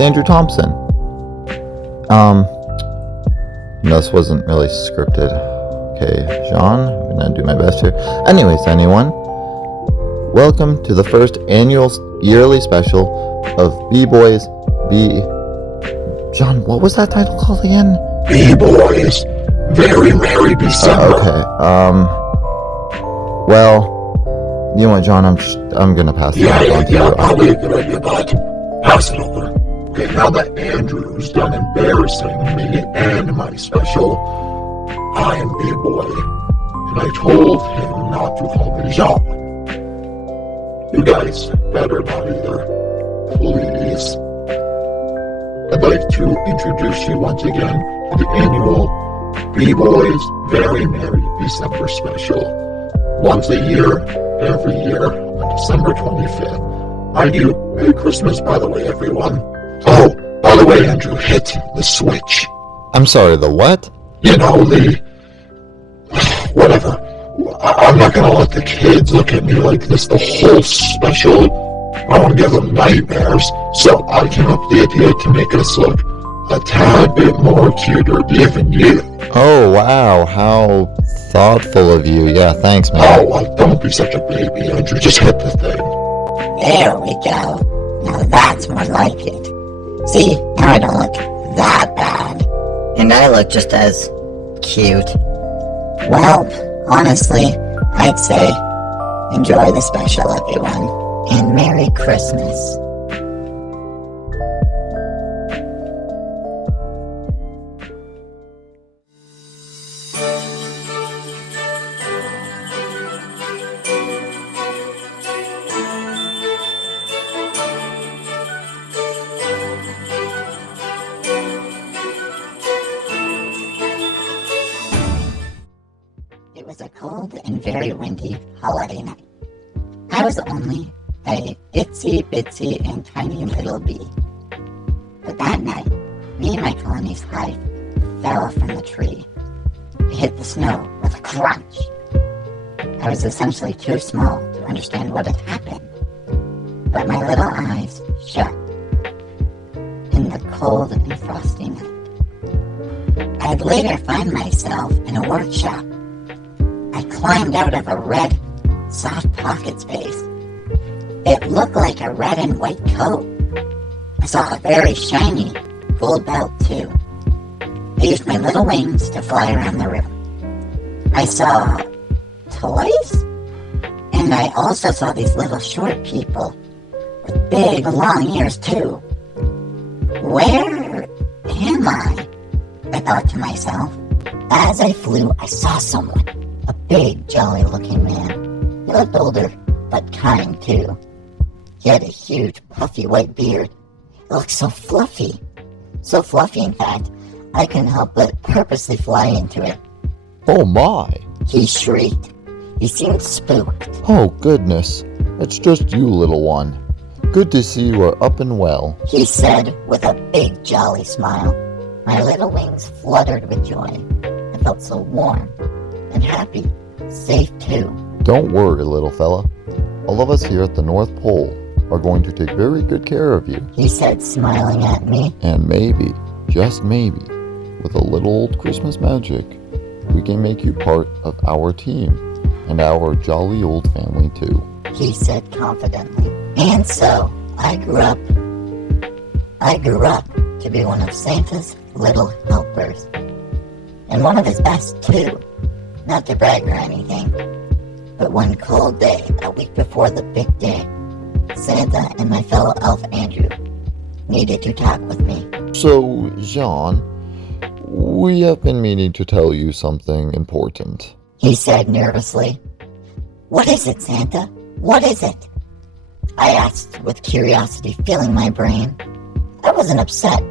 it's Andrew Thompson. This wasn't really scripted. Okay, Jean, I'm gonna do my best here. Anyways, anyone, welcome to the first annual yearly special of B-Boys John, what was that title called again? B-Boys, Very Merry BEEcember. Well, you know what, John, I'm gonna pass it on to you. Probably a good idea, but pass it over. Okay, now that Andrew's done embarrassing me and my special, I am B-Boy, and I told him not to call me Jean. You guys better not either, please. I'd like to introduce you once again to the annual B-Boys Very Merry BEEcember special. Once a year, every year, on December 25th. Mind you, Merry Christmas, by the way, everyone. Oh, by the way, Andrew, hit the switch. I'm sorry, the what? You know, whatever. I'm not gonna let the kids look at me like this the whole special. I want to give them nightmares, so I came up with the idea to make us look a tad bit more cuter, even you. Oh, wow, how thoughtful of you. Yeah, thanks, man. Oh, well, don't be such a baby, Andrew. Just hit the thing. There we go. Now that's more like it. See, now I don't look that bad. And I look just as cute. Well, honestly, I'd say enjoy the special, everyone. And Merry Christmas. It was a cold and very windy holiday night. I was only a itsy bitsy and tiny little bee. But that night, me and my colony's hive fell from the tree. It hit the snow with a crunch. I was essentially too small to understand what had happened, but my little eyes shut in the cold and frosty night. I'd later find myself in a workshop. I climbed out of a red, soft pocket space. It looked like a red and white coat. I saw a very shiny gold belt, too. I used my little wings to fly around the room. I saw toys, and I also saw these little short people with big, long ears, too. Where am I? I thought to myself. As I flew, I saw someone. A big, jolly-looking man. He looked older, but kind, too. He had a huge, puffy white beard. It looked so fluffy. So fluffy, in fact, I couldn't help but purposely fly into it. Oh my! He shrieked. He seemed spooked. Oh goodness, it's just you, little one. Good to see you are up and well. He said with a big, jolly smile. My little wings fluttered with joy. I felt so warm and happy, safe too. Don't worry, little fella. All of us here at the North Pole are going to take very good care of you. He said, smiling at me. And maybe, just maybe, with a little old Christmas magic, we can make you part of our team and our jolly old family too. He said confidently. And so, I grew up to be one of Santa's little helpers. And one of his best too. Not to brag or anything. But one cold day, a week before the big day, Santa and my fellow elf Andrew needed to talk with me. So, Jean, we have been meaning to tell you something important. He said nervously. What is it, Santa? What is it? I asked with curiosity filling my brain. I wasn't upset,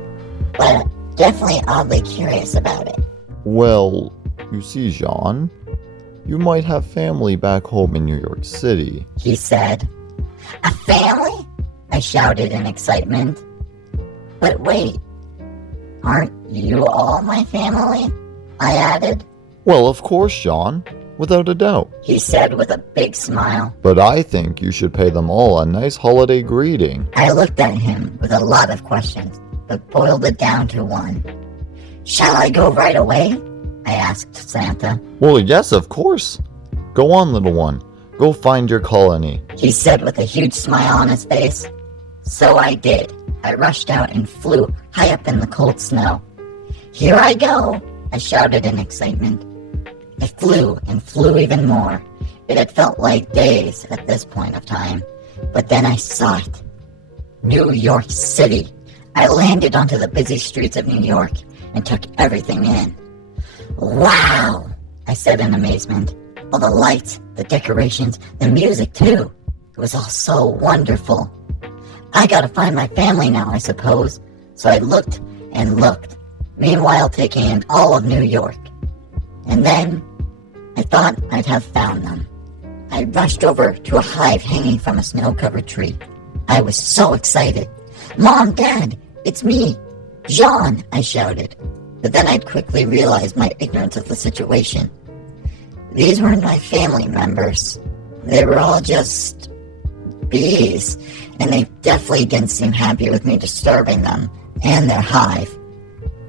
but definitely oddly curious about it. Well, you see, Jean, you might have family back home in New York City. He said. A family? I shouted in excitement. But wait, aren't you all my family? I added. Well, of course, Jean. without a doubt. He said with a big smile. But I think you should pay them all a nice holiday greeting. I looked at him with a lot of questions, but boiled it down to one. Shall I go right away? I asked Santa. Well, yes, of course. Go on, little one. Go find your colony. He said with a huge smile on his face. So I did. I rushed out and flew high up in the cold snow. Here I go, I shouted in excitement. I flew and flew even more. It had felt like days at this point of time. But then I saw it. New York City. I landed onto the busy streets of New York and took everything in. Wow, I said in amazement. All the lights, the decorations, the music too. It was all so wonderful. I gotta find my family now, I suppose. So I looked and looked, meanwhile taking in all of New York. And then I thought I'd have found them. I rushed over to a hive hanging from a snow-covered tree. I was so excited. Mom, Dad, it's me, Jean, I shouted. But then I'd quickly realized my ignorance of the situation. These weren't my family members. They were all just bees, and they definitely didn't seem happy with me disturbing them and their hive.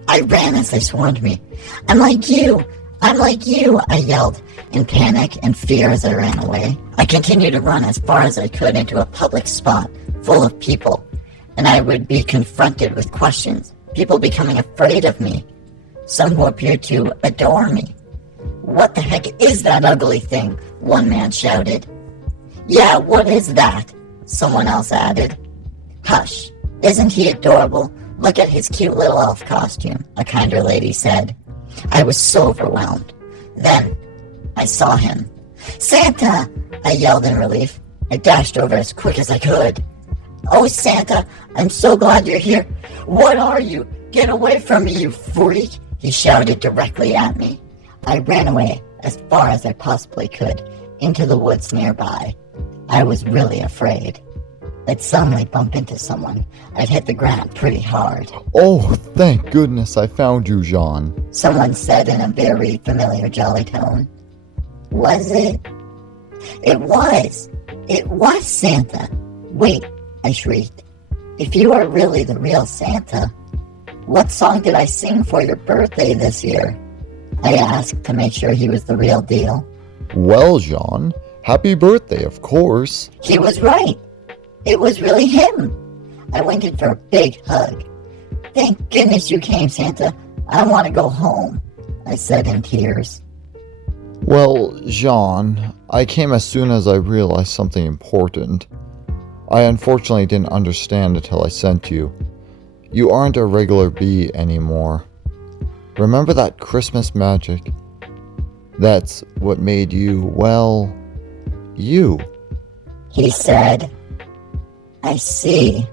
I ran as they swarmed me. I'm like you, I yelled in panic and fear as I ran away. I continued to run as far as I could into a public spot full of people, and I would be confronted with questions, people becoming afraid of me, some who appeared to adore me. What the heck is that ugly thing? One man shouted. Yeah, what is that? Someone else added. Hush, isn't he adorable? Look at his cute little elf costume, a kinder lady said. I was so overwhelmed. Then I saw him. Santa! I yelled in relief. I dashed over as quick as I could. Oh, Santa, I'm so glad you're here. What are you? Get away from me, you freak! He shouted directly at me. I ran away as far as I possibly could, into the woods nearby. I was really afraid. I'd suddenly bump into someone. I'd hit the ground pretty hard. Oh, thank goodness I found you, Jean. Someone said in a very familiar jolly tone. Was it? It was! It was Santa! Wait, I shrieked. If you are really the real Santa, what song did I sing for your birthday this year? I asked to make sure he was the real deal. Well, Jean, happy birthday, of course. He was right. It was really him. I went in for a big hug. Thank goodness you came, Santa. I want to go home, I said in tears. Well, Jean, I came as soon as I realized something important. I unfortunately didn't understand until I sent you. You aren't a regular bee anymore. Remember that Christmas magic? That's what made you, well, you. He said, I see.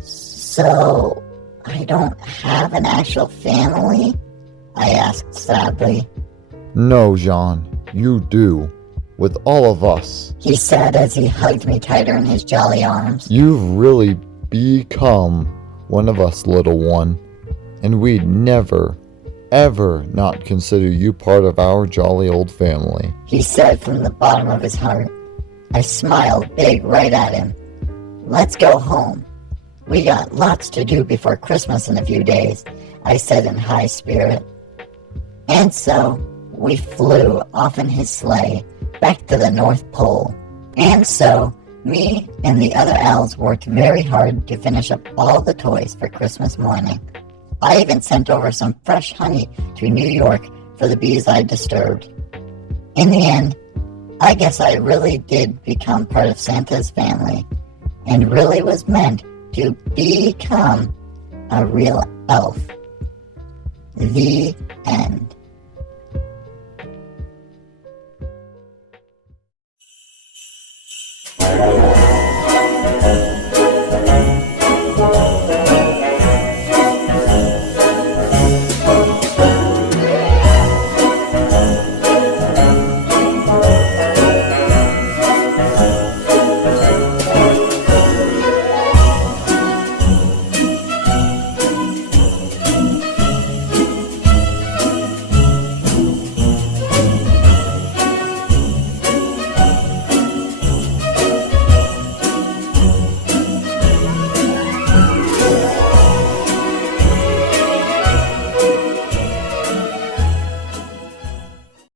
So, I don't have an actual family? I asked sadly. No, Jean, you do. With all of us. He said as he hugged me tighter in his jolly arms. You've really become one of us, little one. And we'd never, ever not consider you part of our jolly old family. He said from the bottom of his heart. I smiled big right at him. Let's go home. We got lots to do before Christmas in a few days, I said in high spirit. And so, we flew off in his sleigh back to the North Pole. And so, me and the other elves worked very hard to finish up all the toys for Christmas morning. I even sent over some fresh honey to New York for the bees I disturbed. In the end, I guess I really did become part of Santa's family, and really was meant to become a real elf. The end.